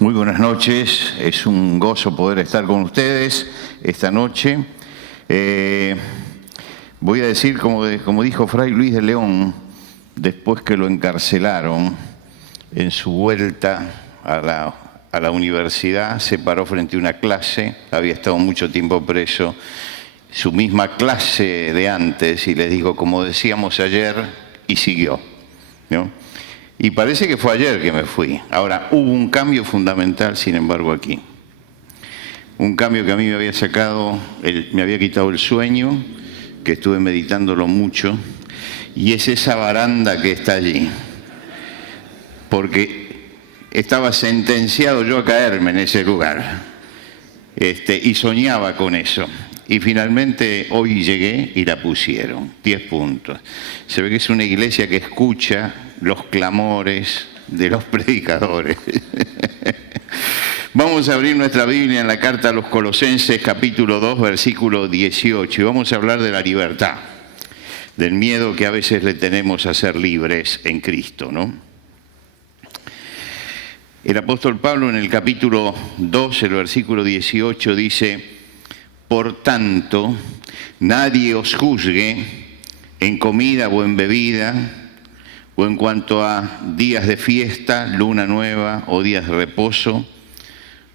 Muy buenas noches, es un gozo poder estar con ustedes esta noche. Voy a decir, como dijo Fray Luis de León, después que lo encarcelaron, en su vuelta a la universidad, se paró frente a una clase, había estado mucho tiempo preso, su misma clase de antes, y les dijo, como decíamos ayer, y siguió, ¿no? Y parece que fue ayer que me fui. Ahora, hubo un cambio fundamental, sin embargo, aquí. Un cambio que a mí me había me había quitado el sueño, que estuve meditándolo mucho, y es esa baranda que está allí. Porque estaba sentenciado yo a caerme en ese lugar. Y soñaba con eso. Y finalmente hoy llegué y la pusieron, 10 puntos. Se ve que es una iglesia que escucha los clamores de los predicadores. Vamos a abrir nuestra Biblia en la carta a los Colosenses, capítulo 2, versículo 18, y vamos a hablar de la libertad, del miedo que a veces le tenemos a ser libres en Cristo, ¿no? El apóstol Pablo en el capítulo 2, el versículo 18 dice: por tanto, nadie os juzgue en comida o en bebida, o en cuanto a días de fiesta, luna nueva o días de reposo,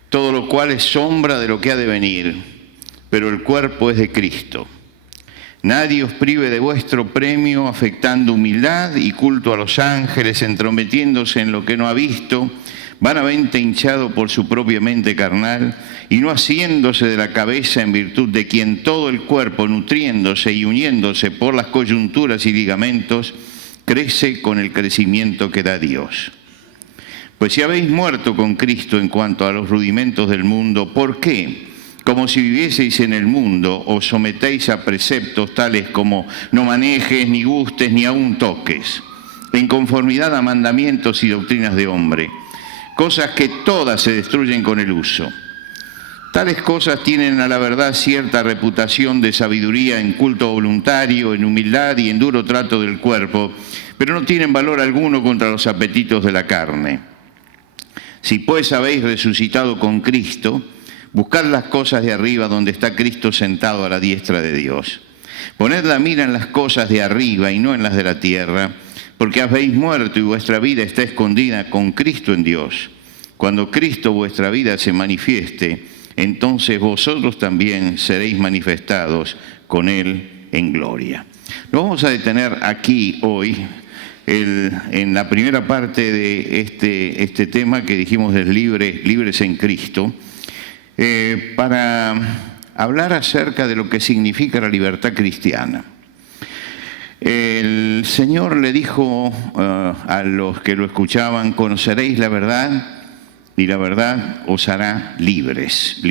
todo lo cual es sombra de lo que ha de venir, pero el cuerpo es de Cristo. Nadie os prive de vuestro premio, afectando humildad y culto a los ángeles, entrometiéndose en lo que no ha visto, vanamente hinchado por su propia mente carnal, y no haciéndose de la cabeza en virtud de quien todo el cuerpo, nutriéndose y uniéndose por las coyunturas y ligamentos, crece con el crecimiento que da Dios. Pues si habéis muerto con Cristo en cuanto a los rudimentos del mundo, ¿por qué? Como si vivieseis en el mundo, os sometéis a preceptos tales como no manejes, ni gustes, ni aun toques, en conformidad a mandamientos y doctrinas de hombre, cosas que todas se destruyen con el uso. Tales cosas tienen a la verdad cierta reputación de sabiduría en culto voluntario, en humildad y en duro trato del cuerpo, pero no tienen valor alguno contra los apetitos de la carne. Si pues habéis resucitado con Cristo, buscad las cosas de arriba donde está Cristo sentado a la diestra de Dios. Poned la mira en las cosas de arriba y no en las de la tierra, porque habéis muerto y vuestra vida está escondida con Cristo en Dios. Cuando Cristo vuestra vida se manifieste, entonces vosotros también seréis manifestados con Él en gloria. Nos vamos a detener aquí hoy, en la primera parte de este tema que dijimos de libres en Cristo, para hablar acerca de lo que significa la libertad cristiana. El Señor le dijo a los que lo escuchaban: conoceréis la verdad, y la verdad os hará libres.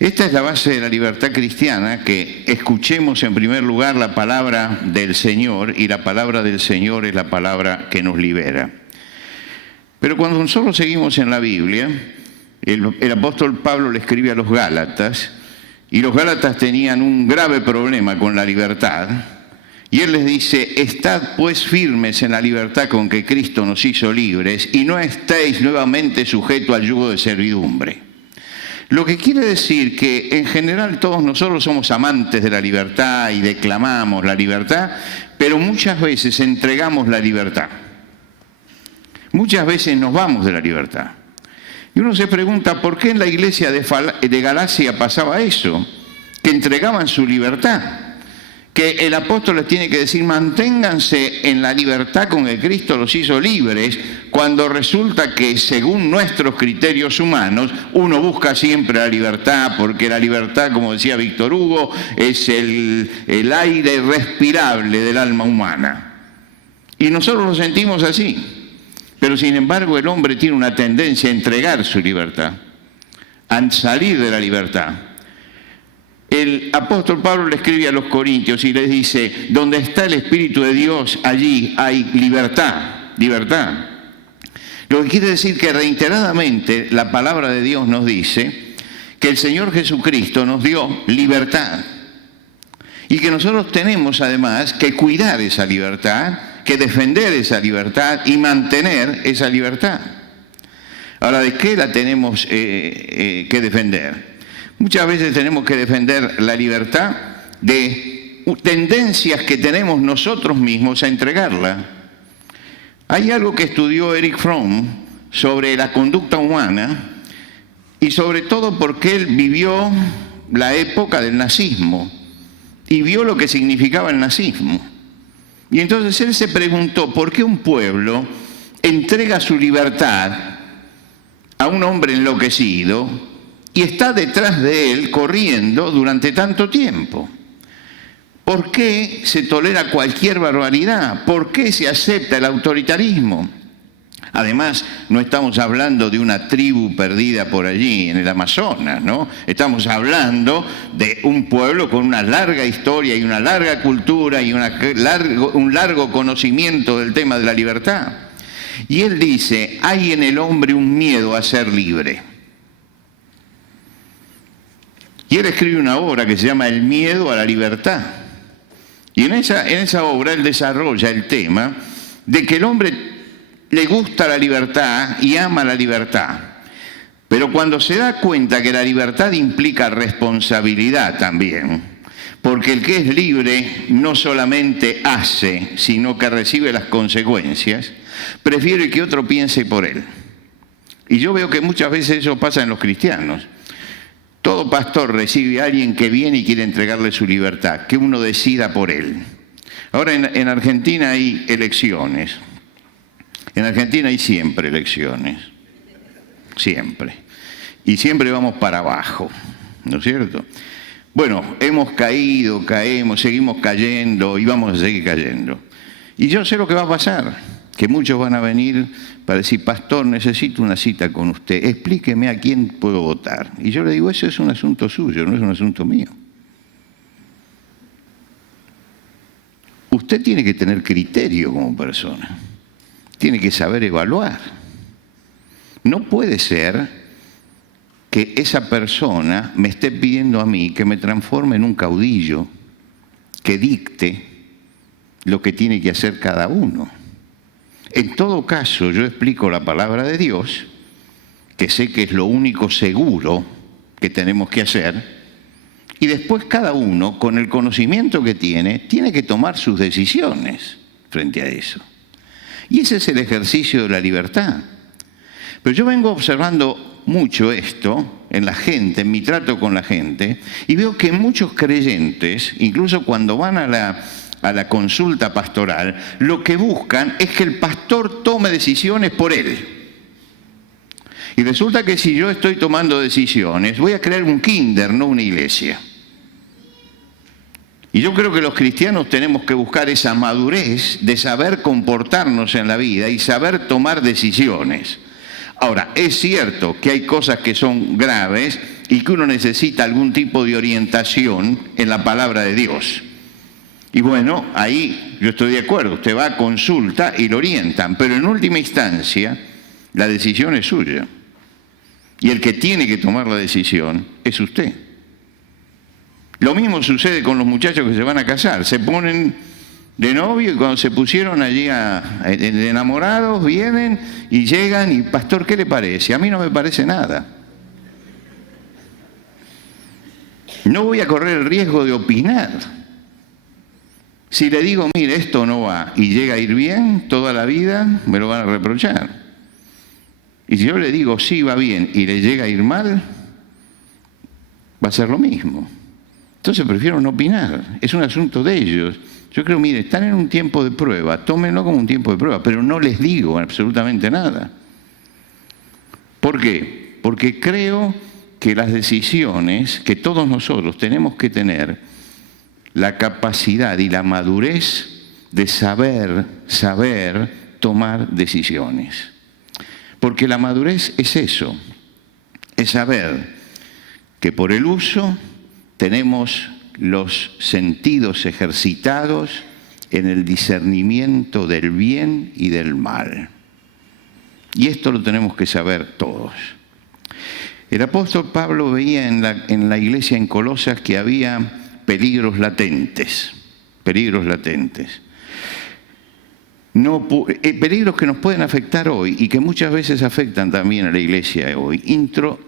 Esta es la base de la libertad cristiana, que escuchemos en primer lugar la palabra del Señor, y la palabra del Señor es la palabra que nos libera. Pero cuando nosotros seguimos en la Biblia, el apóstol Pablo le escribe a los Gálatas, y los Gálatas tenían un grave problema con la libertad. Y él les dice: estad pues firmes en la libertad con que Cristo nos hizo libres, y no estéis nuevamente sujetos al yugo de servidumbre. Lo que quiere decir que en general todos nosotros somos amantes de la libertad y declamamos la libertad, pero muchas veces entregamos la libertad. Muchas veces nos vamos de la libertad. Y uno se pregunta, ¿por qué en la iglesia de Galacia pasaba eso? Que entregaban su libertad. Que el apóstol les tiene que decir: manténganse en la libertad con que Cristo los hizo libres, cuando resulta que según nuestros criterios humanos uno busca siempre la libertad, porque la libertad, como decía Víctor Hugo, es el aire respirable del alma humana. Y nosotros lo sentimos así, pero sin embargo el hombre tiene una tendencia a entregar su libertad, a salir de la libertad. El apóstol Pablo le escribe a los Corintios y les dice: donde está el Espíritu de Dios, allí hay libertad. Lo que quiere decir que reiteradamente la palabra de Dios nos dice que el Señor Jesucristo nos dio libertad, y que nosotros tenemos además que cuidar esa libertad, que defender esa libertad y mantener esa libertad. Ahora, ¿de qué la tenemos que defender? Muchas veces tenemos que defender la libertad de tendencias que tenemos nosotros mismos a entregarla. Hay algo que estudió Erich Fromm sobre la conducta humana y sobre todo porque él vivió la época del nazismo y vio lo que significaba el nazismo. Y entonces él se preguntó por qué un pueblo entrega su libertad a un hombre enloquecido y está detrás de él corriendo durante tanto tiempo. ¿Por qué se tolera cualquier barbaridad? ¿Por qué se acepta el autoritarismo? Además, no estamos hablando de una tribu perdida por allí en el Amazonas, ¿no? Estamos hablando de un pueblo con una larga historia y una larga cultura y un largo conocimiento del tema de la libertad. Y él dice, hay en el hombre un miedo a ser libre. Y él escribe una obra que se llama El miedo a la libertad. Y en esa obra él desarrolla el tema de que el hombre le gusta la libertad y ama la libertad. Pero cuando se da cuenta que la libertad implica responsabilidad también, porque el que es libre no solamente hace, sino que recibe las consecuencias, prefiere que otro piense por él. Y yo veo que muchas veces eso pasa en los cristianos. Todo pastor recibe a alguien que viene y quiere entregarle su libertad, que uno decida por él. Ahora en Argentina hay elecciones. En Argentina hay siempre elecciones. Siempre. Y siempre vamos para abajo, ¿no es cierto? Bueno, hemos caído, caemos, seguimos cayendo y vamos a seguir cayendo. Y yo sé lo que va a pasar, que muchos van a venir para decir, pastor, necesito una cita con usted, explíqueme a quién puedo votar. Y yo le digo, eso es un asunto suyo, no es un asunto mío. Usted tiene que tener criterio como persona, tiene que saber evaluar. No puede ser que esa persona me esté pidiendo a mí que me transforme en un caudillo que dicte lo que tiene que hacer cada uno. En todo caso, yo explico la palabra de Dios, que sé que es lo único seguro que tenemos que hacer, y después cada uno, con el conocimiento que tiene que tomar sus decisiones frente a eso. Y ese es el ejercicio de la libertad. Pero yo vengo observando mucho esto en la gente, en mi trato con la gente, y veo que muchos creyentes, incluso cuando van a la consulta pastoral, lo que buscan es que el pastor tome decisiones por él. Y resulta que si yo estoy tomando decisiones, voy a crear un kinder, no una iglesia. Y yo creo que los cristianos tenemos que buscar esa madurez de saber comportarnos en la vida y saber tomar decisiones. Ahora, es cierto que hay cosas que son graves y que uno necesita algún tipo de orientación en la palabra de Dios. Y bueno, ahí yo estoy de acuerdo, usted va a consulta y lo orientan, pero en última instancia la decisión es suya. Y el que tiene que tomar la decisión es usted. Lo mismo sucede con los muchachos que se van a casar, se ponen de novio y cuando se pusieron allí de enamorados vienen y llegan y, pastor, ¿qué le parece? A mí no me parece nada. No voy a correr el riesgo de opinar. Si le digo, mire, esto no va y llega a ir bien, toda la vida me lo van a reprochar. Y si yo le digo, sí, va bien y le llega a ir mal, va a ser lo mismo. Entonces prefiero no opinar, es un asunto de ellos. Yo creo, mire, están en un tiempo de prueba, tómenlo como un tiempo de prueba, pero no les digo absolutamente nada. ¿Por qué? Porque creo que las decisiones que todos nosotros tenemos que tener, la capacidad y la madurez de saber tomar decisiones. Porque la madurez es eso, es saber que por el uso tenemos los sentidos ejercitados en el discernimiento del bien y del mal. Y esto lo tenemos que saber todos. El apóstol Pablo veía en la iglesia en Colosas que había peligros latentes, peligros latentes. peligros que nos pueden afectar hoy y que muchas veces afectan también a la iglesia de hoy.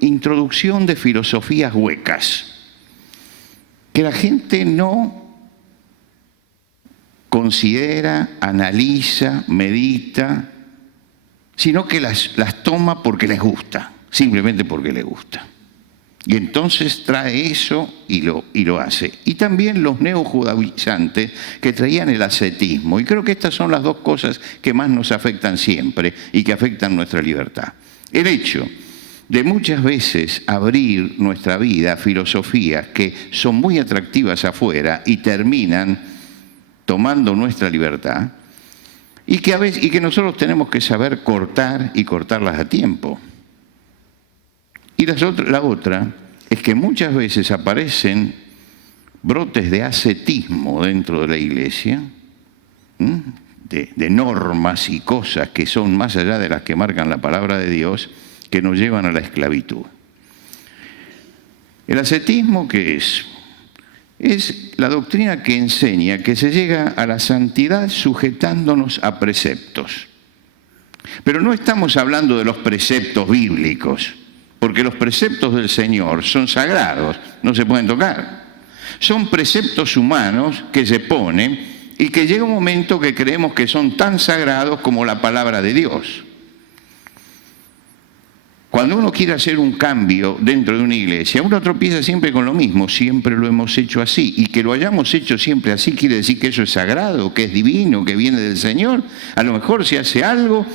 Introducción de filosofías huecas, que la gente no considera, analiza, medita, sino que las toma porque les gusta, simplemente porque les gusta. Y entonces trae eso y lo hace. Y también los neojudaizantes que traían el ascetismo. Y creo que estas son las dos cosas que más nos afectan siempre y que afectan nuestra libertad. El hecho de muchas veces abrir nuestra vida a filosofías que son muy atractivas afuera y terminan tomando nuestra libertad, y que nosotros tenemos que saber cortar y cortarlas a tiempo. Y la otra es que muchas veces aparecen brotes de ascetismo dentro de la iglesia, de normas y cosas que son más allá de las que marcan la palabra de Dios, que nos llevan a la esclavitud. ¿El ascetismo qué es? Es la doctrina que enseña que se llega a la santidad sujetándonos a preceptos. Pero no estamos hablando de los preceptos bíblicos, porque los preceptos del Señor son sagrados, no se pueden tocar. Son preceptos humanos que se ponen y que llega un momento que creemos que son tan sagrados como la palabra de Dios. Cuando uno quiere hacer un cambio dentro de una iglesia, uno tropieza siempre con lo mismo, siempre lo hemos hecho así. Y que lo hayamos hecho siempre así quiere decir que eso es sagrado, que es divino, que viene del Señor. A lo mejor se hace algo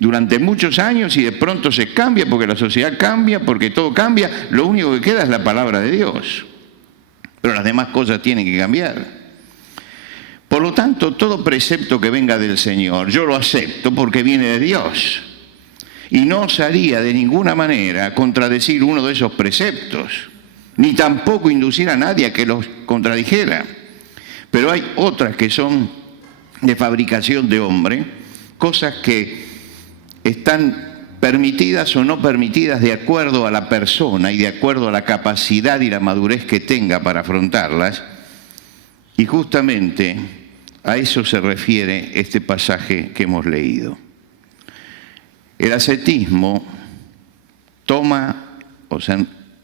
durante muchos años y de pronto se cambia porque la sociedad cambia, porque todo cambia. Lo único que queda es la palabra de Dios. Pero las demás cosas tienen que cambiar. Por lo tanto, todo precepto que venga del Señor, yo lo acepto porque viene de Dios. Y no osaría de ninguna manera contradecir uno de esos preceptos, ni tampoco inducir a nadie a que los contradijera. Pero hay otras que son de fabricación de hombre, cosas que están permitidas o no permitidas de acuerdo a la persona y de acuerdo a la capacidad y la madurez que tenga para afrontarlas. Y justamente a eso se refiere este pasaje que hemos leído. El ascetismo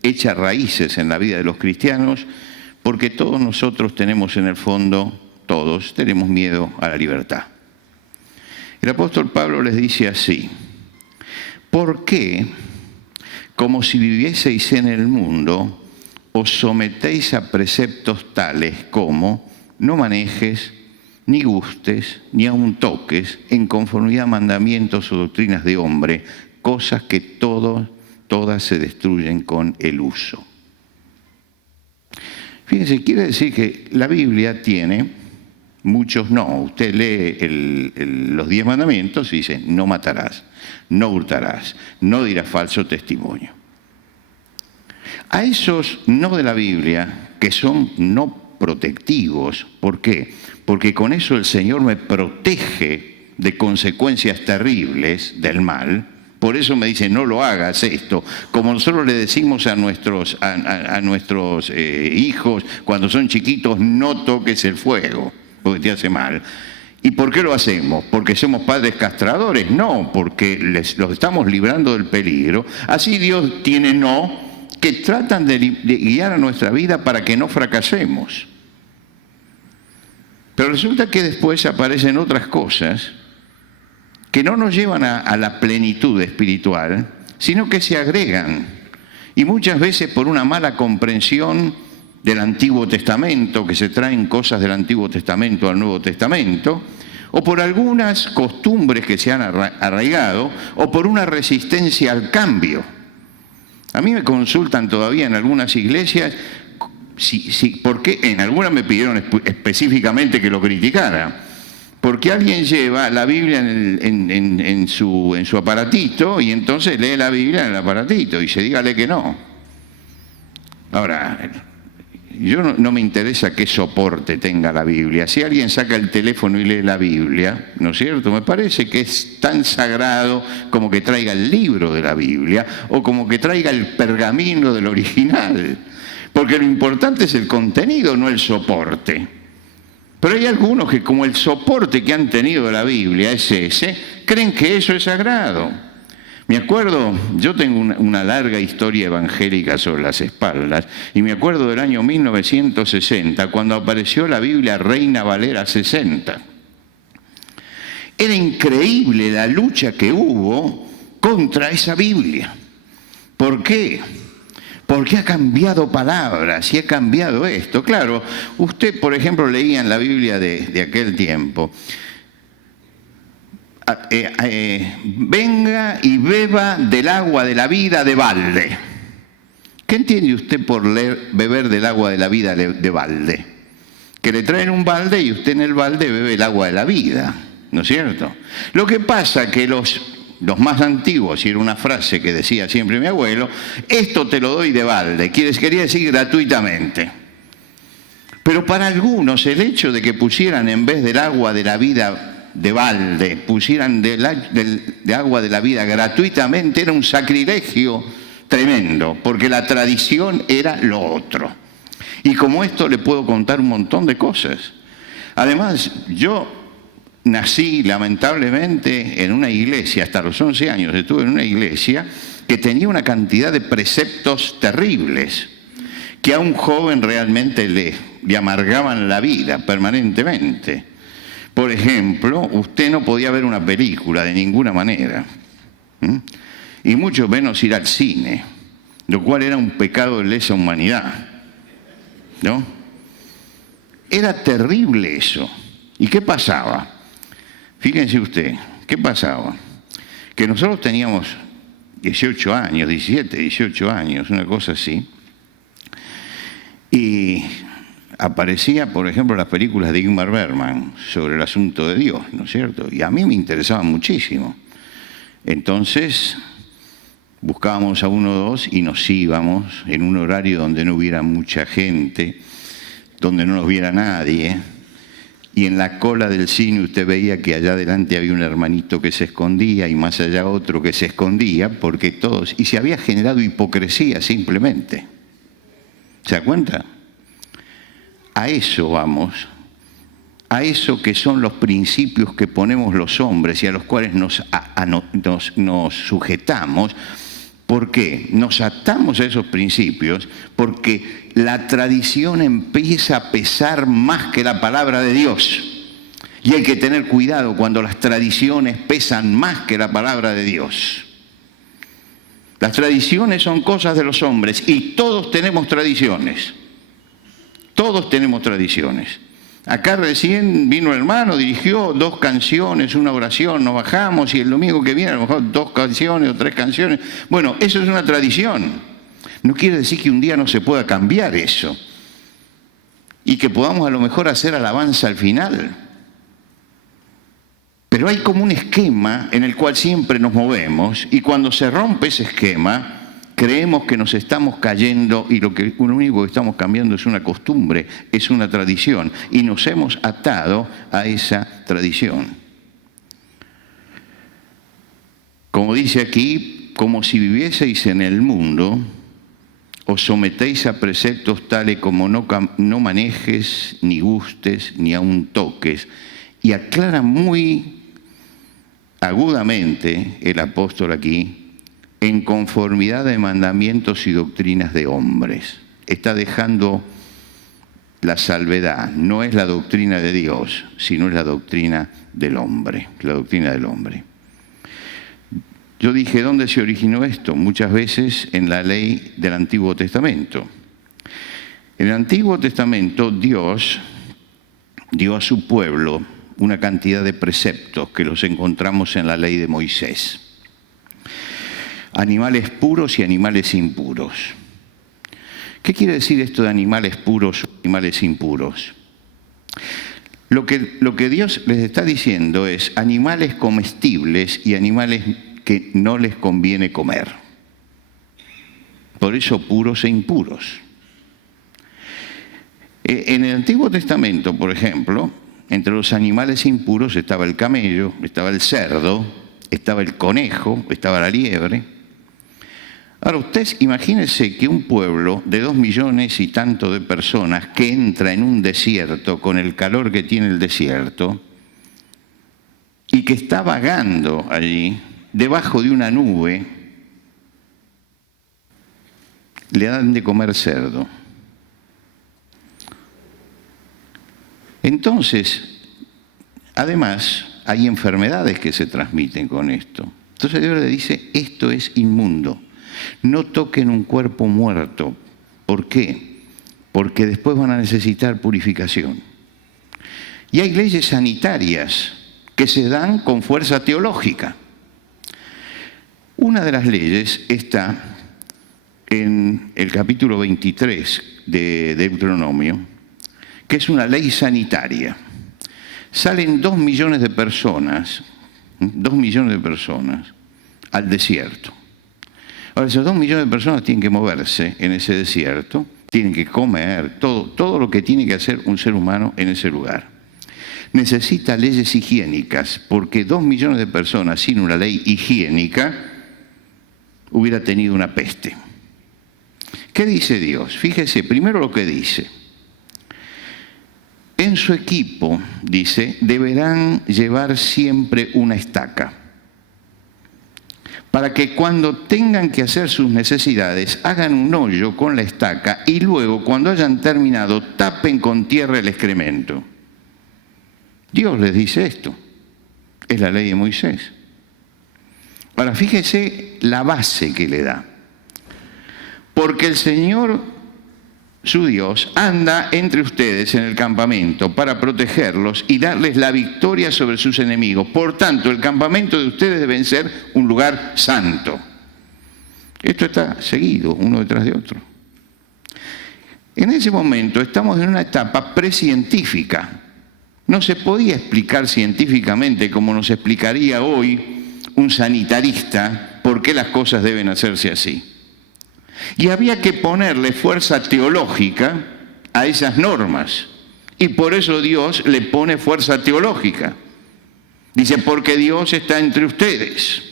echa raíces en la vida de los cristianos porque todos nosotros tenemos en el fondo, todos tenemos miedo a la libertad. El apóstol Pablo les dice así: ¿por qué, como si vivieseis en el mundo, os sometéis a preceptos tales como no manejes, ni gustes, ni aun toques, en conformidad a mandamientos o doctrinas de hombre, cosas que todas se destruyen con el uso? Fíjense, quiere decir que la Biblia tiene muchos no. Usted lee los 10 mandamientos y dice: no matarás, no hurtarás, no dirás falso testimonio. A esos no de la Biblia, que son no protectivos, ¿por qué? Porque con eso el Señor me protege de consecuencias terribles del mal. Por eso me dice: no lo hagas esto. Como nosotros le decimos a nuestros hijos cuando son chiquitos: no toques el fuego, porque te hace mal. ¿Y por qué lo hacemos? ¿Porque somos padres castradores? No, porque los estamos librando del peligro. Así Dios tiene no que tratan de guiar a nuestra vida para que no fracasemos. Pero resulta que después aparecen otras cosas que no nos llevan a la plenitud espiritual, sino que se agregan. Y muchas veces por una mala comprensión del Antiguo Testamento, que se traen cosas del Antiguo Testamento al Nuevo Testamento, o por algunas costumbres que se han arraigado, o por una resistencia al cambio. A mí me consultan todavía en algunas iglesias, porque en algunas me pidieron específicamente que lo criticara, porque alguien lleva la Biblia en su aparatito y entonces lee la Biblia en el aparatito y se dígale que no. Ahora, yo no me interesa qué soporte tenga la Biblia. Si alguien saca el teléfono y lee la Biblia, ¿no es cierto? Me parece que es tan sagrado como que traiga el libro de la Biblia o como que traiga el pergamino del original. Porque lo importante es el contenido, no el soporte. Pero hay algunos que, como el soporte que han tenido de la Biblia es ese, creen que eso es sagrado. Me acuerdo, yo tengo una larga historia evangélica sobre las espaldas, y me acuerdo del año 1960, cuando apareció la Biblia Reina Valera 60. Era increíble la lucha que hubo contra esa Biblia. ¿Por qué? Porque ha cambiado palabras y ha cambiado esto. Claro, usted, por ejemplo, leía en la Biblia de aquel tiempo, venga y beba del agua de la vida de balde. ¿Qué entiende usted por beber del agua de la vida de balde? Que le traen un balde y usted en el balde bebe el agua de la vida, ¿no es cierto? Lo que pasa que los más antiguos, y era una frase que decía siempre mi abuelo, esto te lo doy de balde, quería decir gratuitamente. Pero para algunos el hecho de que pusieran en vez del agua de la vida de balde, pusieran de agua de la vida gratuitamente, era un sacrilegio tremendo, porque la tradición era lo otro. Y como esto le puedo contar un montón de cosas. Además, yo nací lamentablemente en una iglesia, hasta los 11 años estuve en una iglesia que tenía una cantidad de preceptos terribles, que a un joven realmente le amargaban la vida permanentemente. Por ejemplo, usted no podía ver una película de ninguna manera, y mucho menos ir al cine, lo cual era un pecado de lesa humanidad, ¿no? Era terrible eso. ¿Y qué pasaba? Fíjense usted, ¿qué pasaba? Que nosotros teníamos 18 años, 17, 18 años, una cosa así, y aparecía, por ejemplo, las películas de Ingmar Bergman sobre el asunto de Dios, ¿no es cierto? Y a mí me interesaban muchísimo. Entonces, buscábamos a uno o dos y nos íbamos en un horario donde no hubiera mucha gente, donde no nos viera nadie. Y en la cola del cine usted veía que allá adelante había un hermanito que se escondía y más allá otro que se escondía, porque todos... Y se había generado hipocresía simplemente. ¿Se da cuenta? A eso vamos, a eso que son los principios que ponemos los hombres y a los cuales nos sujetamos. ¿Por qué? Nos atamos a esos principios porque la tradición empieza a pesar más que la palabra de Dios. Y hay que tener cuidado cuando las tradiciones pesan más que la palabra de Dios. Las tradiciones son cosas de los hombres y todos tenemos tradiciones. Todos tenemos tradiciones. Acá recién vino el hermano, dirigió 2 canciones, una oración, nos bajamos y el domingo que viene a lo mejor 2 canciones o 3 canciones. Bueno, eso es una tradición. No quiere decir que un día no se pueda cambiar eso. Y que podamos a lo mejor hacer alabanza al final. Pero hay como un esquema en el cual siempre nos movemos y cuando se rompe ese esquema, creemos que nos estamos cayendo y lo único que estamos cambiando es una costumbre, es una tradición. Y nos hemos atado a esa tradición. Como dice aquí, como si vivieseis en el mundo, os sometéis a preceptos tales como no manejes, ni gustes, ni aun toques. Y aclara muy agudamente el apóstol aquí, en conformidad de mandamientos y doctrinas de hombres. Está dejando la salvedad. No es la doctrina de Dios, sino es la doctrina del hombre. La doctrina del hombre. Yo dije, ¿dónde se originó esto? Muchas veces en la ley del Antiguo Testamento. En el Antiguo Testamento Dios dio a su pueblo una cantidad de preceptos que los encontramos en la ley de Moisés. Animales puros y animales impuros. ¿Qué quiere decir esto de animales puros o animales impuros? Lo que Dios les está diciendo es animales comestibles y animales que no les conviene comer. Por eso puros e impuros. En el Antiguo Testamento, por ejemplo, entre los animales impuros estaba el camello, estaba el cerdo, estaba el conejo, estaba la liebre. Ahora, ustedes imagínense que un pueblo de 2 millones y tanto de personas que entra en un desierto con el calor que tiene el desierto y que está vagando allí debajo de una nube, le dan de comer cerdo. Entonces, además, hay enfermedades que se transmiten con esto. Entonces Dios le dice, esto es inmundo. No toquen un cuerpo muerto. ¿Por qué? Porque después van a necesitar purificación. Y hay leyes sanitarias que se dan con fuerza teológica. Una de las leyes está en el capítulo 23 de Deuteronomio, que es una ley sanitaria. Salen 2 millones de personas, 2 millones de personas al desierto. Ahora, esos 2 millones de personas tienen que moverse en ese desierto, tienen que comer, todo lo que tiene que hacer un ser humano en ese lugar. Necesita leyes higiénicas, porque 2 millones de personas sin una ley higiénica hubiera tenido una peste. ¿Qué dice Dios? Fíjese, primero lo que dice. En su equipo, dice, deberán llevar siempre una estaca, para que cuando tengan que hacer sus necesidades, hagan un hoyo con la estaca y luego, cuando hayan terminado, tapen con tierra el excremento. Dios les dice esto. Es la ley de Moisés. Ahora, fíjese la base que le da. Porque el Señor, su Dios, anda entre ustedes en el campamento para protegerlos y darles la victoria sobre sus enemigos. Por tanto, el campamento de ustedes debe ser un lugar santo. Esto está seguido, uno detrás de otro. En ese momento estamos en una etapa precientífica. No se podía explicar científicamente como nos explicaría hoy un sanitarista por qué las cosas deben hacerse así. Y había que ponerle fuerza teológica a esas normas. Y por eso Dios le pone fuerza teológica. Dice, porque Dios está entre ustedes.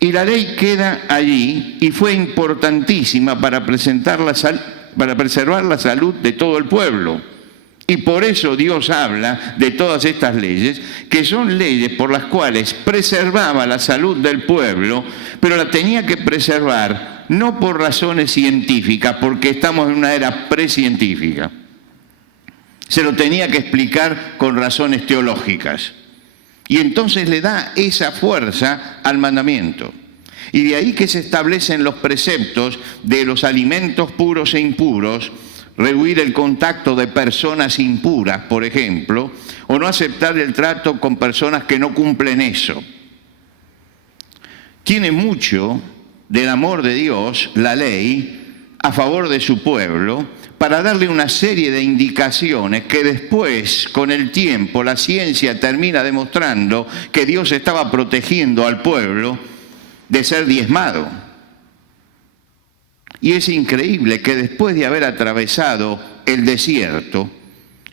Y la ley queda allí y fue importantísima para preservar la salud de todo el pueblo. Y por eso Dios habla de todas estas leyes, que son leyes por las cuales preservaba la salud del pueblo, pero la tenía que preservar no por razones científicas, porque estamos en una era precientífica. Se lo tenía que explicar con razones teológicas. Y entonces le da esa fuerza al mandamiento. Y de ahí que se establecen los preceptos de los alimentos puros e impuros, rehuir el contacto de personas impuras, por ejemplo, o no aceptar el trato con personas que no cumplen eso. Tiene mucho del amor de Dios, la ley, a favor de su pueblo, para darle una serie de indicaciones que después, con el tiempo, la ciencia termina demostrando que Dios estaba protegiendo al pueblo de ser diezmado. Y es increíble que después de haber atravesado el desierto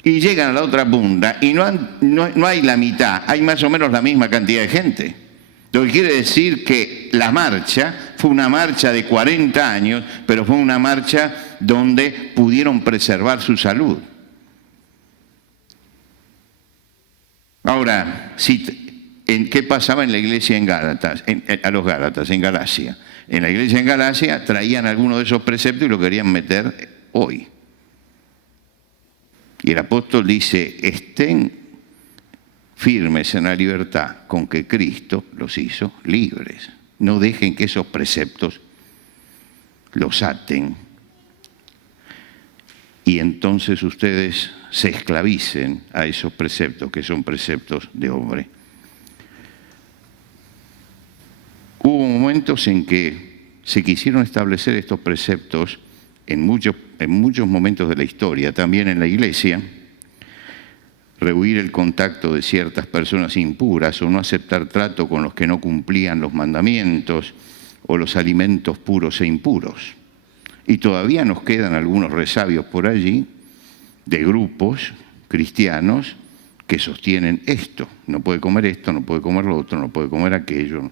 y llegan a la otra punta y no hay la mitad, hay más o menos la misma cantidad de gente. Lo que quiere decir que la marcha fue una marcha de 40 años, pero fue una marcha donde pudieron preservar su salud. Ahora, ¿qué pasaba en la iglesia en Gálatas, a los Gálatas, en Galacia? En la iglesia en Galacia traían algunos de esos preceptos y lo querían meter hoy. Y el apóstol dice, estén firmes en la libertad con que Cristo los hizo libres. No dejen que esos preceptos los aten. Y entonces ustedes se esclavicen a esos preceptos que son preceptos de hombre. Hubo momentos en que se quisieron establecer estos preceptos en muchos momentos de la historia, también en la iglesia, rehuir el contacto de ciertas personas impuras o no aceptar trato con los que no cumplían los mandamientos o los alimentos puros e impuros. Y todavía nos quedan algunos resabios por allí de grupos cristianos que sostienen esto. No puede comer esto, no puede comer lo otro, no puede comer aquello.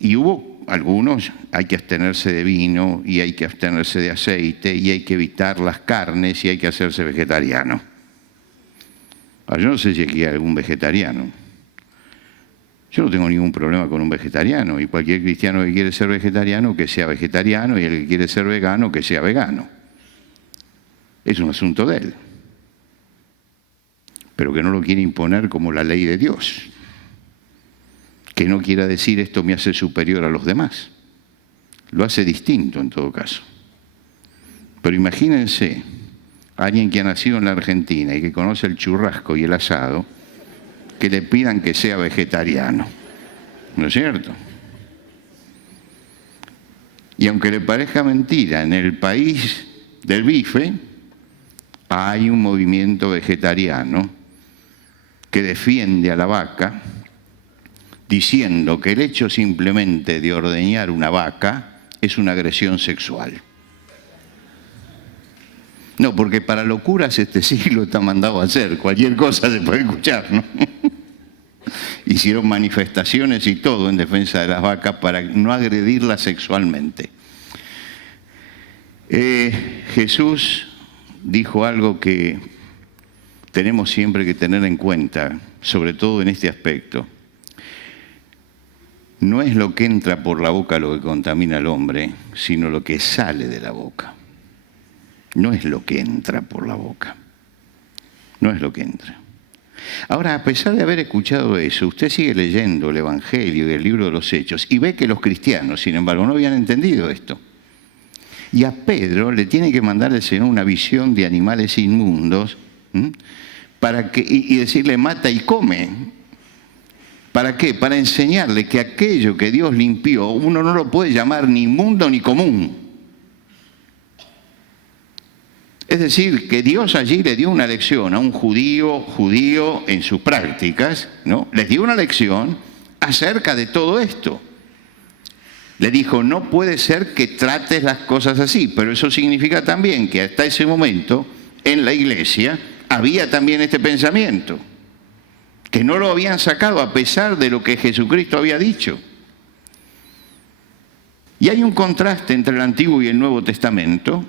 Y hubo algunos, hay que abstenerse de vino y hay que abstenerse de aceite y hay que evitar las carnes y hay que hacerse vegetariano. Ahora, yo no sé si aquí hay algún vegetariano. Yo no tengo ningún problema con un vegetariano, y cualquier cristiano que quiere ser vegetariano, que sea vegetariano, y el que quiere ser vegano, que sea vegano. Es un asunto de él. Pero que no lo quiere imponer como la ley de Dios. Que no quiera decir esto me hace superior a los demás. Lo hace distinto en todo caso. Pero imagínense, alguien que ha nacido en la Argentina y que conoce el churrasco y el asado, que le pidan que sea vegetariano. ¿No es cierto? Y aunque le parezca mentira, en el país del bife hay un movimiento vegetariano que defiende a la vaca, diciendo que el hecho simplemente de ordeñar una vaca es una agresión sexual. No, porque para locuras este siglo está mandado a hacer, cualquier cosa se puede escuchar, ¿no? Hicieron manifestaciones y todo en defensa de las vacas para no agredirlas sexualmente. Jesús dijo algo que tenemos siempre que tener en cuenta, sobre todo en este aspecto. No es lo que entra por la boca lo que contamina al hombre, sino lo que sale de la boca. No es lo que entra por la boca. No es lo que entra. Ahora, a pesar de haber escuchado eso, usted sigue leyendo el Evangelio y el libro de los Hechos y ve que los cristianos, sin embargo, no habían entendido esto. Y a Pedro le tiene que mandar el Señor una visión de animales inmundos y decirle mata y come. ¿Para qué? Para enseñarle que aquello que Dios limpió, uno no lo puede llamar ni inmundo ni común. Es decir, que Dios allí le dio una lección a un judío en sus prácticas, ¿no? Les dio una lección acerca de todo esto. Le dijo, no puede ser que trates las cosas así, pero eso significa también que hasta ese momento en la iglesia había también este pensamiento, que no lo habían sacado a pesar de lo que Jesucristo había dicho. Y hay un contraste entre el Antiguo y el Nuevo Testamento,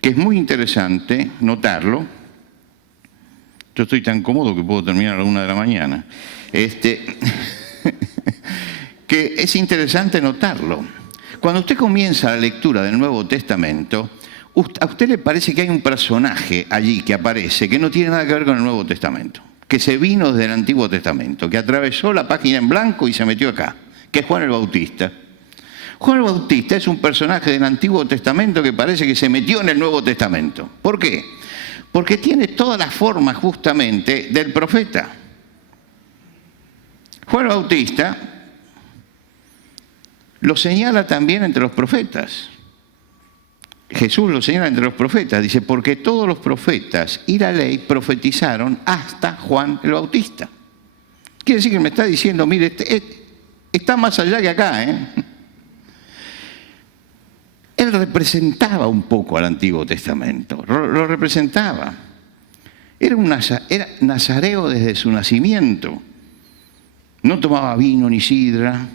que es muy interesante notarlo. Yo estoy tan cómodo que puedo terminar a la 1 de la mañana. Que es interesante notarlo. Cuando usted comienza la lectura del Nuevo Testamento, a usted le parece que hay un personaje allí que aparece que no tiene nada que ver con el Nuevo Testamento, que se vino desde el Antiguo Testamento, que atravesó la página en blanco y se metió acá, que es Juan el Bautista. Juan el Bautista es un personaje del Antiguo Testamento que parece que se metió en el Nuevo Testamento. ¿Por qué? Porque tiene todas las formas justamente del profeta. Juan el Bautista lo señala también entre los profetas. Jesús lo señala entre los profetas. Dice, porque todos los profetas y la ley profetizaron hasta Juan el Bautista. Quiere decir que me está diciendo, mire, está más allá que acá, Él representaba un poco al Antiguo Testamento, lo representaba. Era nazareo desde su nacimiento. No tomaba vino ni sidra,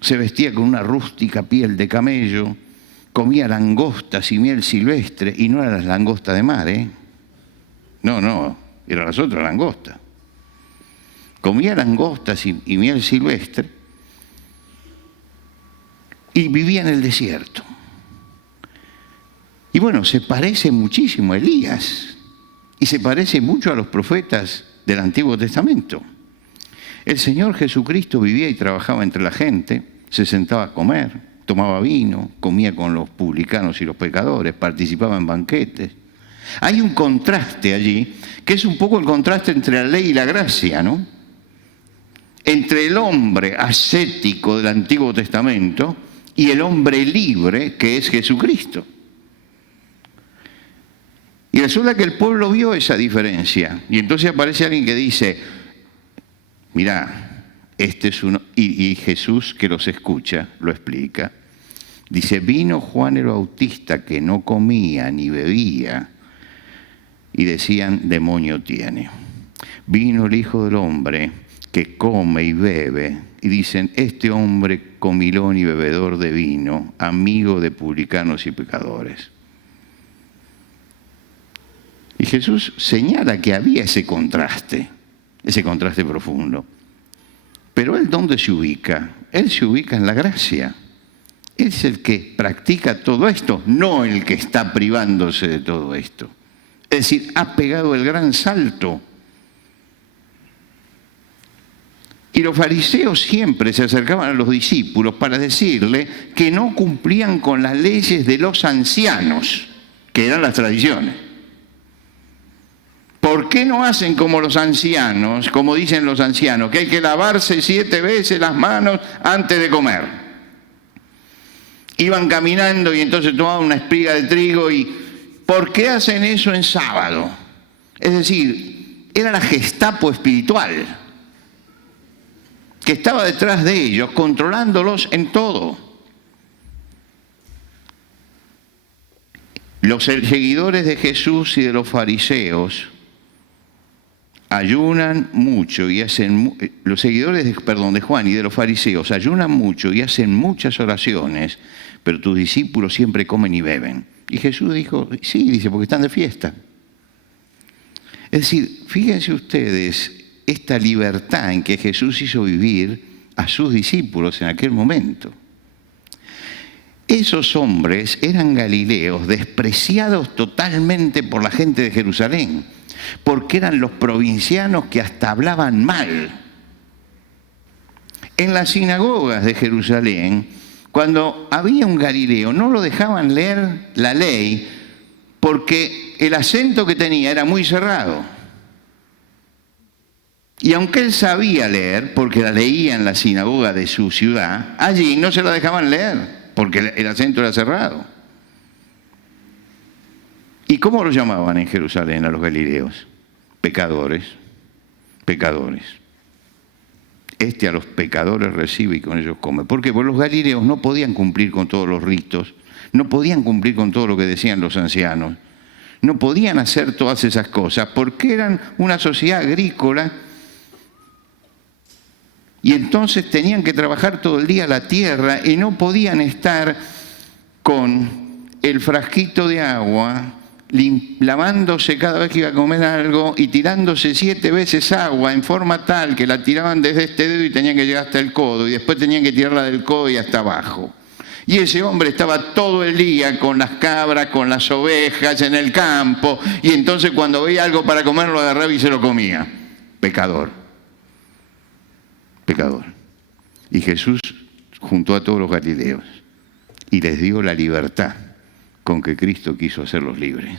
se vestía con una rústica piel de camello, comía langostas y miel silvestre, y no eran las langostas de mar, No, eran las otras langostas. Comía langostas y miel silvestre y vivía en el desierto. Y bueno, se parece muchísimo a Elías y se parece mucho a los profetas del Antiguo Testamento. El Señor Jesucristo vivía y trabajaba entre la gente, se sentaba a comer, tomaba vino, comía con los publicanos y los pecadores, participaba en banquetes. Hay un contraste allí, que es un poco el contraste entre la ley y la gracia, ¿no? Entre el hombre ascético del Antiguo Testamento y el hombre libre que es Jesucristo. Y resulta que el pueblo vio esa diferencia. Y entonces aparece alguien que dice, mirá, este es uno, y Jesús que los escucha, lo explica. Dice, vino Juan el Bautista que no comía ni bebía y decían, demonio tiene. Vino el Hijo del Hombre que come y bebe, y dicen, este hombre comilón y bebedor de vino, amigo de publicanos y pecadores. Y Jesús señala que había ese contraste profundo. Pero ¿él dónde se ubica? Él se ubica en la gracia. Él es el que practica todo esto, no el que está privándose de todo esto. Es decir, ha pegado el gran salto. Y los fariseos siempre se acercaban a los discípulos para decirle que no cumplían con las leyes de los ancianos, que eran las tradiciones. ¿Por qué no hacen como los ancianos, como dicen los ancianos, que hay que lavarse 7 veces las manos antes de comer? Iban caminando y entonces tomaban una espiga de trigo y ¿por qué hacen eso en sábado? Es decir, era la Gestapo espiritual que estaba detrás de ellos, controlándolos en todo. Los seguidores de Jesús y de los fariseos ayunan mucho y hacen, los seguidores de Juan y de los fariseos ayunan mucho y hacen muchas oraciones, pero tus discípulos siempre comen y beben. Y Jesús dijo, sí, dice, porque están de fiesta. Es decir, fíjense ustedes esta libertad en que Jesús hizo vivir a sus discípulos en aquel momento. Esos hombres eran galileos, despreciados totalmente por la gente de Jerusalén, porque eran los provincianos que hasta hablaban mal. En las sinagogas de Jerusalén, cuando había un galileo, no lo dejaban leer la ley porque el acento que tenía era muy cerrado. Y aunque él sabía leer, porque la leía en la sinagoga de su ciudad, allí no se la dejaban leer, porque el acento era cerrado. ¿Y cómo lo llamaban en Jerusalén a los galileos? Pecadores, pecadores. Este a los pecadores recibe y con ellos come. ¿Por qué? Porque los galileos no podían cumplir con todos los ritos, no podían cumplir con todo lo que decían los ancianos, no podían hacer todas esas cosas, porque eran una sociedad agrícola. Y entonces tenían que trabajar todo el día la tierra y no podían estar con el frasquito de agua, lavándose cada vez que iba a comer algo y tirándose 7 veces agua en forma tal que la tiraban desde este dedo y tenían que llegar hasta el codo y después tenían que tirarla del codo y hasta abajo. Y ese hombre estaba todo el día con las cabras, con las ovejas en el campo y entonces cuando veía algo para comer lo agarraba y se lo comía. Pecador. Pecador. Y Jesús juntó a todos los galileos y les dio la libertad con que Cristo quiso hacerlos libres.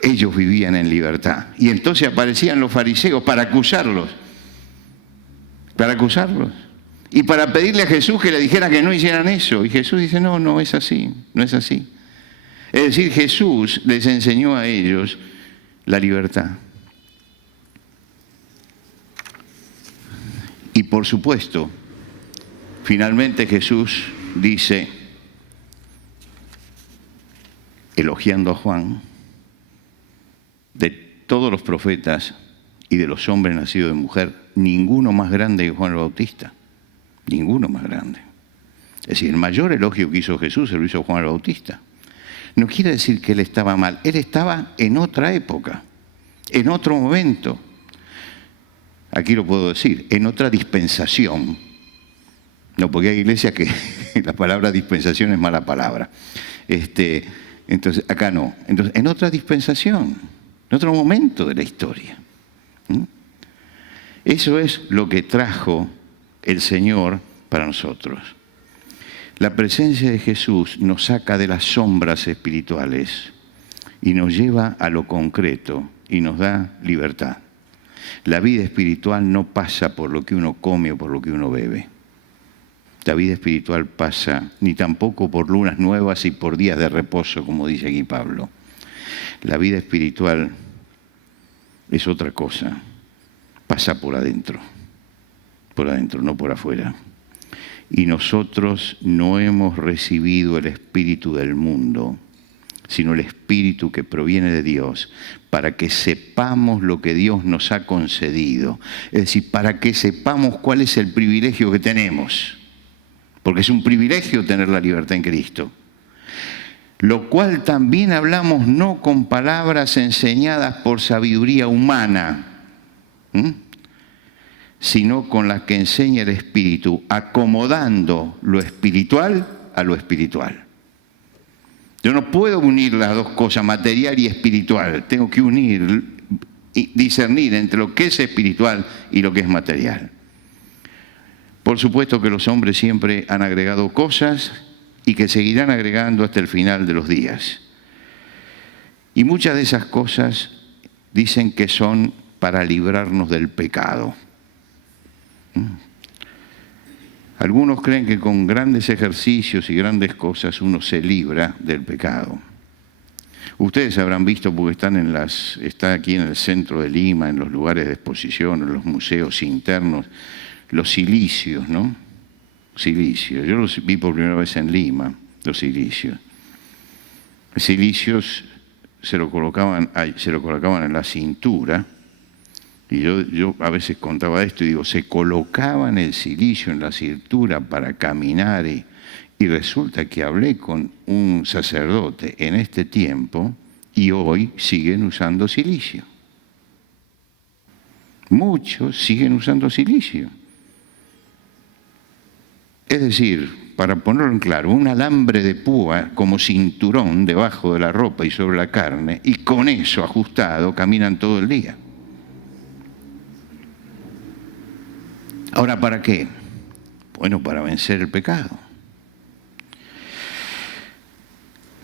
Ellos vivían en libertad. Y entonces aparecían los fariseos para acusarlos. Para acusarlos. Y para pedirle a Jesús que le dijera que no hicieran eso. Y Jesús dice, no, no es así, no es así. Es decir, Jesús les enseñó a ellos la libertad. Y por supuesto, finalmente Jesús dice, elogiando a Juan, de todos los profetas y de los hombres nacidos de mujer, ninguno más grande que Juan el Bautista. Ninguno más grande. Es decir, el mayor elogio que hizo Jesús se lo hizo Juan el Bautista. No quiere decir que él estaba mal, él estaba en otra época, en otro momento. Aquí lo puedo decir, en otra dispensación. No, porque hay iglesias que la palabra dispensación es mala palabra. Entonces, acá no. Entonces, en otra dispensación, en otro momento de la historia. Eso es lo que trajo el Señor para nosotros. La presencia de Jesús nos saca de las sombras espirituales y nos lleva a lo concreto y nos da libertad. La vida espiritual no pasa por lo que uno come o por lo que uno bebe. La vida espiritual pasa ni tampoco por lunas nuevas y por días de reposo, como dice aquí Pablo. La vida espiritual es otra cosa. Pasa por adentro, no por afuera. Y nosotros no hemos recibido el espíritu del mundo, sino el Espíritu que proviene de Dios, para que sepamos lo que Dios nos ha concedido. Es decir, para que sepamos cuál es el privilegio que tenemos. Porque es un privilegio tener la libertad en Cristo. Lo cual también hablamos no con palabras enseñadas por sabiduría humana, sino con las que enseña el Espíritu, acomodando lo espiritual a lo espiritual. Yo no puedo unir las dos cosas, material y espiritual. Tengo que unir y discernir entre lo que es espiritual y lo que es material. Por supuesto que los hombres siempre han agregado cosas y que seguirán agregando hasta el final de los días. Y muchas de esas cosas dicen que son para librarnos del pecado. Algunos creen que con grandes ejercicios y grandes cosas uno se libra del pecado. Ustedes habrán visto, porque está aquí en el centro de Lima, en los lugares de exposición, en los museos internos, los cilicios, ¿no? Cilicios. Yo los vi por primera vez en Lima, los cilicios. Los cilicios se lo colocaban en la cintura. Y yo a veces contaba esto y digo, se colocaban el cilicio en la cintura para caminar y resulta que hablé con un sacerdote en este tiempo y hoy siguen usando cilicio. Muchos siguen usando cilicio. Es decir, para ponerlo en claro, un alambre de púa como cinturón debajo de la ropa y sobre la carne y con eso ajustado caminan todo el día. Ahora, ¿para qué? Bueno, para vencer el pecado.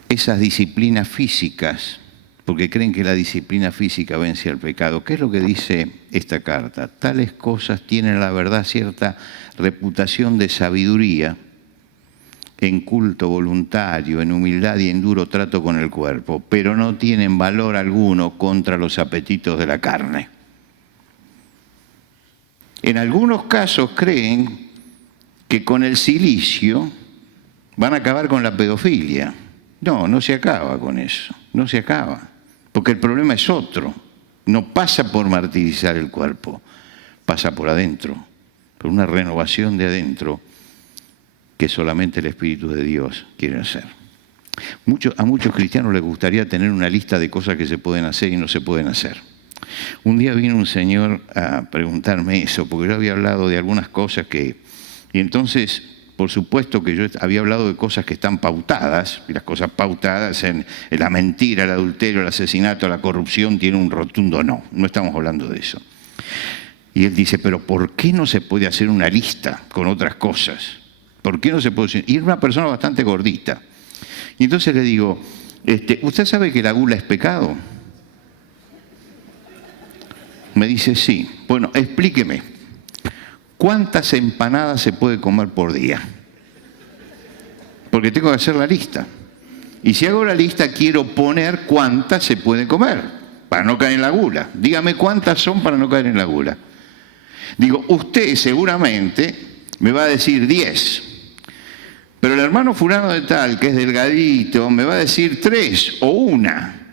Esas disciplinas físicas, porque creen que la disciplina física vence al pecado. ¿Qué es lo que dice esta carta? Tales cosas tienen, la verdad, cierta reputación de sabiduría en culto voluntario, en humildad y en duro trato con el cuerpo, pero no tienen valor alguno contra los apetitos de la carne. En algunos casos creen que con el cilicio van a acabar con la pedofilia. No, no se acaba con eso, no se acaba. Porque el problema es otro. No pasa por martirizar el cuerpo, pasa por adentro, por una renovación de adentro que solamente el Espíritu de Dios quiere hacer. A muchos cristianos les gustaría tener una lista de cosas que se pueden hacer y no se pueden hacer. Un día vino un señor a preguntarme eso, porque yo había hablado de algunas cosas y entonces, por supuesto que yo había hablado de cosas que están pautadas, y las cosas pautadas en la mentira, el adulterio, el asesinato, la corrupción, tienen un rotundo no estamos hablando de eso. Y él dice, pero ¿por qué no se puede hacer una lista con otras cosas? ¿Por qué no se puede hacer? Y era una persona bastante gordita. Y entonces le digo, ¿usted sabe que la gula es pecado? Me dice, sí. Bueno, explíqueme, ¿cuántas empanadas se puede comer por día? Porque tengo que hacer la lista. Y si hago la lista, quiero poner cuántas se puede comer, para no caer en la gula. Dígame cuántas son para no caer en la gula. Digo, usted seguramente me va a decir 10. Pero el hermano fulano de tal, que es delgadito, me va a decir 3 o 1.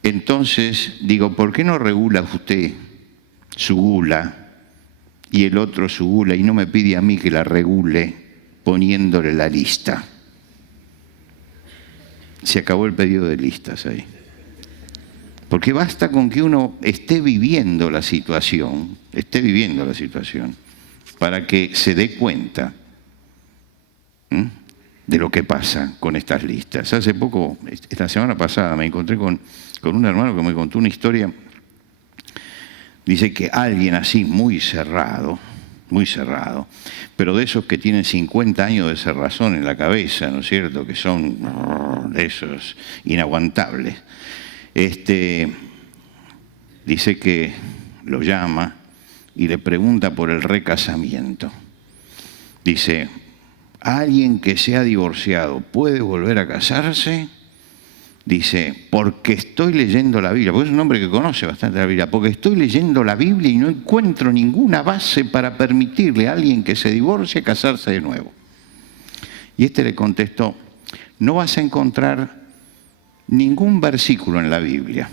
Entonces digo, ¿por qué no regula usted su gula y el otro su gula y no me pide a mí que la regule poniéndole la lista? Se acabó el pedido de listas ahí. Porque basta con que uno esté viviendo la situación, para que se dé cuenta de lo que pasa con estas listas. Hace poco, esta semana pasada, me encontré con un hermano que me contó una historia. Dice que alguien así muy cerrado, pero de esos que tienen 50 años de cerrazón en la cabeza, ¿no es cierto?, que son de esos inaguantables. Dice que lo llama y le pregunta por el recasamiento. Dice, ¿alguien que se ha divorciado puede volver a casarse? Dice, porque estoy leyendo la Biblia, porque es un hombre que conoce bastante la Biblia, porque estoy leyendo la Biblia y no encuentro ninguna base para permitirle a alguien que se divorcie casarse de nuevo. Y le contestó, no vas a encontrar ningún versículo en la Biblia.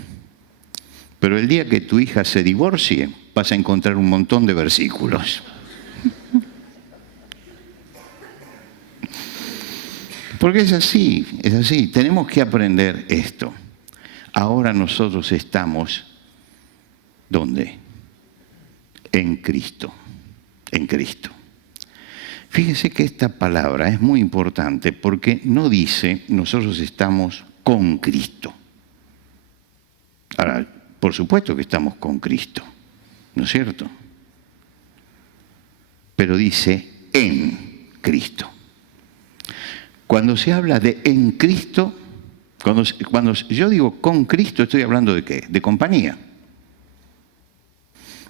Pero el día que tu hija se divorcie, vas a encontrar un montón de versículos. Porque es así, es así. Tenemos que aprender esto. Ahora nosotros estamos, ¿dónde? En Cristo. En Cristo. Fíjese que esta palabra es muy importante porque no dice nosotros estamos con Cristo. Ahora, por supuesto que estamos con Cristo, ¿no es cierto? Pero dice en Cristo. Cuando se habla de en Cristo, cuando yo digo con Cristo, estoy hablando de ¿qué? De compañía.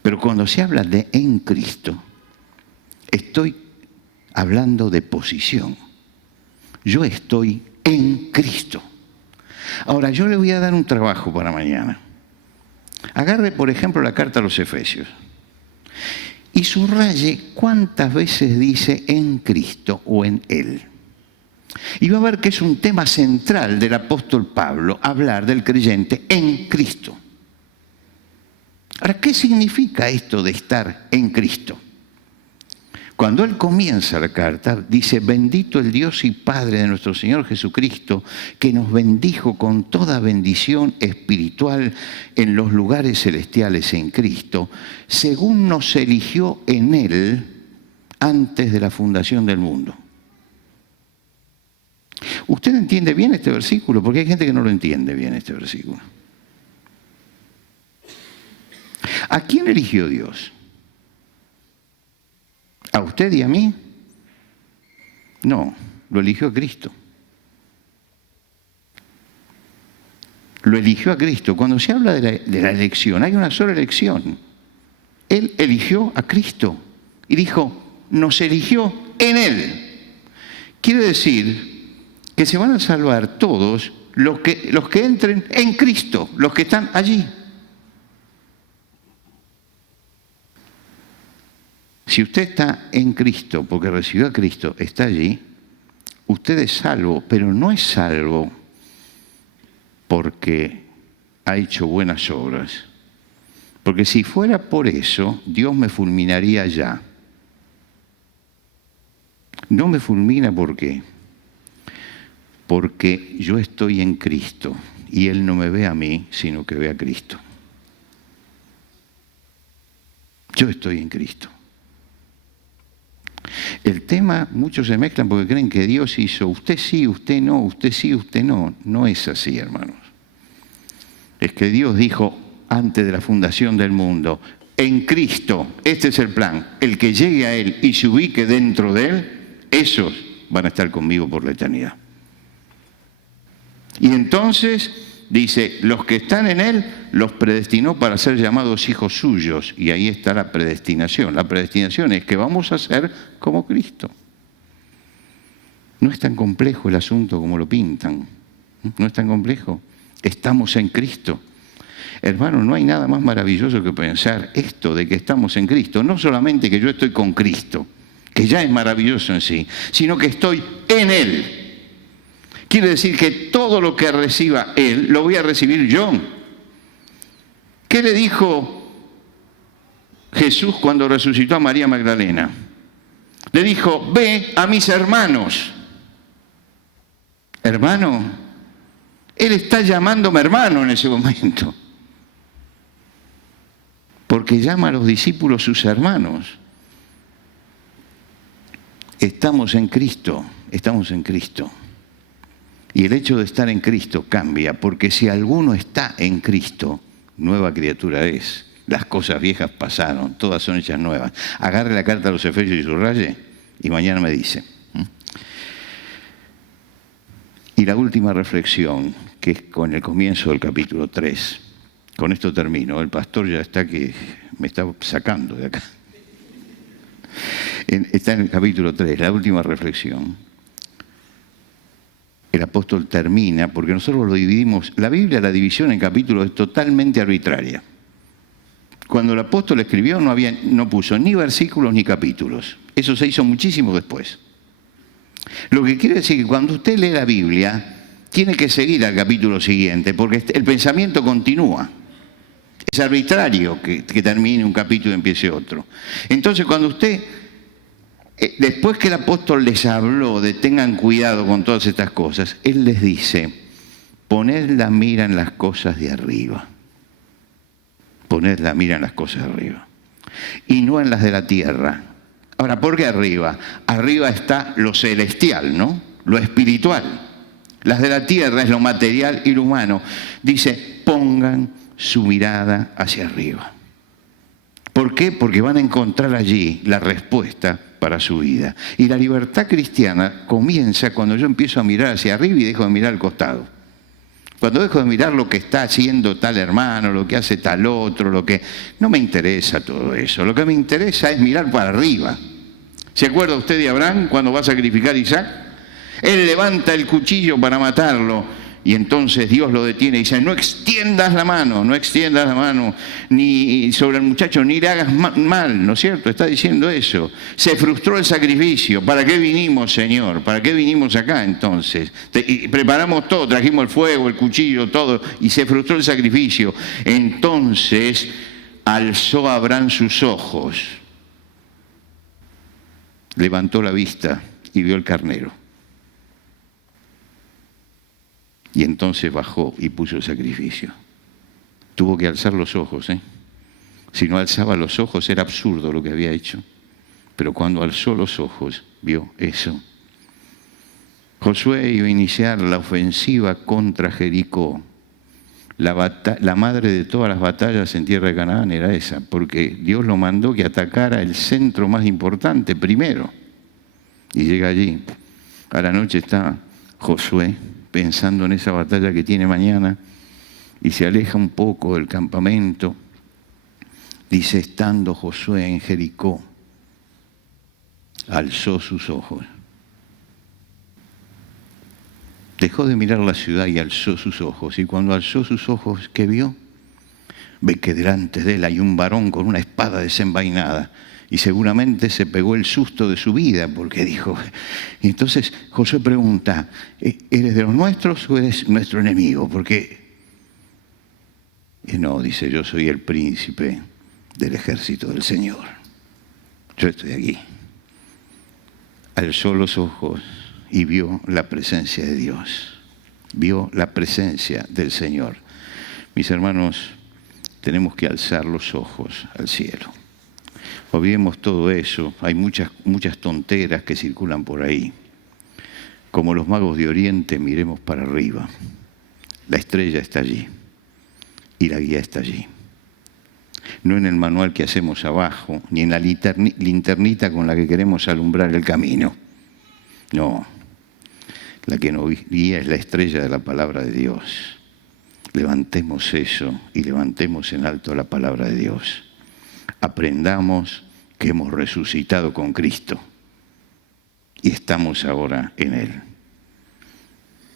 Pero cuando se habla de en Cristo, estoy hablando de posición. Yo estoy en Cristo. Ahora, yo le voy a dar un trabajo para mañana. Agarre, por ejemplo, la carta a los Efesios y subraye cuántas veces dice en Cristo o en Él. Y va a ver que es un tema central del apóstol Pablo hablar del creyente en Cristo. Ahora, ¿qué significa esto de estar en Cristo? Cuando él comienza la carta, dice, bendito el Dios y Padre de nuestro Señor Jesucristo, que nos bendijo con toda bendición espiritual en los lugares celestiales en Cristo, según nos eligió en Él antes de la fundación del mundo. ¿Usted entiende bien este versículo? Porque hay gente que no lo entiende bien este versículo. ¿A quién eligió Dios? ¿A usted y a mí? No, lo eligió a Cristo. Lo eligió a Cristo. Cuando se habla de la elección, hay una sola elección. Él eligió a Cristo y dijo, nos eligió en Él. Quiere decir que se van a salvar todos los que entren en Cristo, los que están allí. Si usted está en Cristo porque recibió a Cristo, está allí, usted es salvo, pero no es salvo porque ha hecho buenas obras. Porque si fuera por eso, Dios me fulminaría ya. No me fulmina, ¿por qué? Porque yo estoy en Cristo y Él no me ve a mí, sino que ve a Cristo. Yo estoy en Cristo. El tema, muchos se mezclan porque creen que Dios hizo usted sí, usted no, usted sí, usted no. No es así, hermanos. Es que Dios dijo antes de la fundación del mundo, en Cristo, este es el plan, el que llegue a Él y se ubique dentro de Él, esos van a estar conmigo por la eternidad. Y entonces dice, los que están en Él los predestinó para ser llamados hijos suyos. Y ahí está la predestinación. La predestinación es que vamos a ser como Cristo. No es tan complejo el asunto como lo pintan. No es tan complejo. Estamos en Cristo. Hermano, no hay nada más maravilloso que pensar esto de que estamos en Cristo. No solamente que yo estoy con Cristo, que ya es maravilloso en sí, sino que estoy en Él. Quiere decir que todo lo que reciba Él, lo voy a recibir yo. ¿Qué le dijo Jesús cuando resucitó a María Magdalena? Le dijo, ve a mis hermanos. Hermano, Él está llamándome hermano en ese momento. Porque llama a los discípulos sus hermanos. Estamos en Cristo, estamos en Cristo. Y el hecho de estar en Cristo cambia, porque si alguno está en Cristo, nueva criatura es. Las cosas viejas pasaron, todas son hechas nuevas. Agarre la carta a los Efesios y subraye, y mañana me dice. Y la última reflexión, que es con el comienzo del capítulo 3. Con esto termino. El pastor ya está que me está sacando de acá. Está en el capítulo 3, la última reflexión. El apóstol termina, porque nosotros lo dividimos, la Biblia, la división en capítulos es totalmente arbitraria. Cuando el apóstol escribió no puso ni versículos ni capítulos. Eso se hizo muchísimo después. Lo que quiere decir que cuando usted lee la Biblia, tiene que seguir al capítulo siguiente, porque el pensamiento continúa. Es arbitrario que termine un capítulo y empiece otro. Entonces, cuando usted, después que el apóstol les habló de tengan cuidado con todas estas cosas, él les dice, poned la mira en las cosas de arriba. Poned la mira en las cosas de arriba. Y no en las de la tierra. Ahora, ¿por qué arriba? Arriba está lo celestial, ¿no? Lo espiritual. Las de la tierra es lo material y lo humano. Dice, pongan su mirada hacia arriba. ¿Por qué? Porque van a encontrar allí la respuesta para su vida. Y la libertad cristiana comienza cuando yo empiezo a mirar hacia arriba y dejo de mirar al costado. Cuando dejo de mirar lo que está haciendo tal hermano, lo que hace tal otro, lo que... No me interesa todo eso. Lo que me interesa es mirar para arriba. ¿Se acuerda usted de Abraham cuando va a sacrificar a Isaac? Él levanta el cuchillo para matarlo y entonces Dios lo detiene y dice, no extiendas la mano ni sobre el muchacho, ni le hagas mal, ¿no es cierto? Está diciendo eso. Se frustró el sacrificio. ¿Para qué vinimos, Señor? ¿Para qué vinimos acá entonces? Y preparamos todo, trajimos el fuego, el cuchillo, todo, y se frustró el sacrificio. Entonces alzó Abraham sus ojos, levantó la vista y vio el carnero. Y entonces bajó y puso el sacrificio. Tuvo que alzar los ojos, ¿eh? Si no alzaba los ojos era absurdo lo que había hecho. Pero cuando alzó los ojos, vio eso. Josué iba a iniciar la ofensiva contra Jericó. La madre de todas las batallas en tierra de Canaán era esa, porque Dios lo mandó que atacara el centro más importante primero. Y llega allí. A la noche está Josué pensando en esa batalla que tiene mañana y se aleja un poco del campamento. Dice, estando Josué en Jericó, alzó sus ojos. Dejó de mirar la ciudad y alzó sus ojos. Y cuando alzó sus ojos, ¿qué vio? Ve que delante de él hay un varón con una espada desenvainada. Y seguramente se pegó el susto de su vida porque dijo... Y entonces Josué pregunta, ¿eres de los nuestros o eres nuestro enemigo? Porque... Y no, dice, yo soy el príncipe del ejército del Señor. Yo estoy aquí. Alzó los ojos y vio la presencia de Dios. Vio la presencia del Señor. Mis hermanos, tenemos que alzar los ojos al cielo. Olvidemos todo eso. Hay muchas tonteras que circulan por ahí. Como los magos de Oriente, miremos para arriba. La estrella está allí y la guía está allí. No en el manual que hacemos abajo, ni en la linternita con la que queremos alumbrar el camino. No, la que nos guía es la estrella de la palabra de Dios. Levantemos eso y levantemos en alto la palabra de Dios. Aprendamos que hemos resucitado con Cristo y estamos ahora en Él.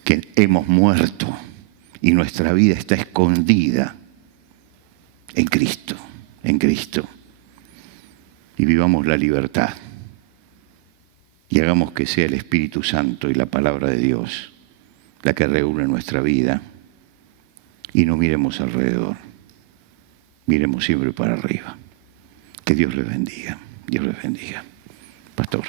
Que hemos muerto y nuestra vida está escondida en Cristo, en Cristo. Y vivamos la libertad. Y hagamos que sea el Espíritu Santo y la palabra de Dios la que reúne nuestra vida. Y no miremos alrededor. Miremos siempre para arriba. Que Dios les bendiga. Dios les bendiga. Pastor.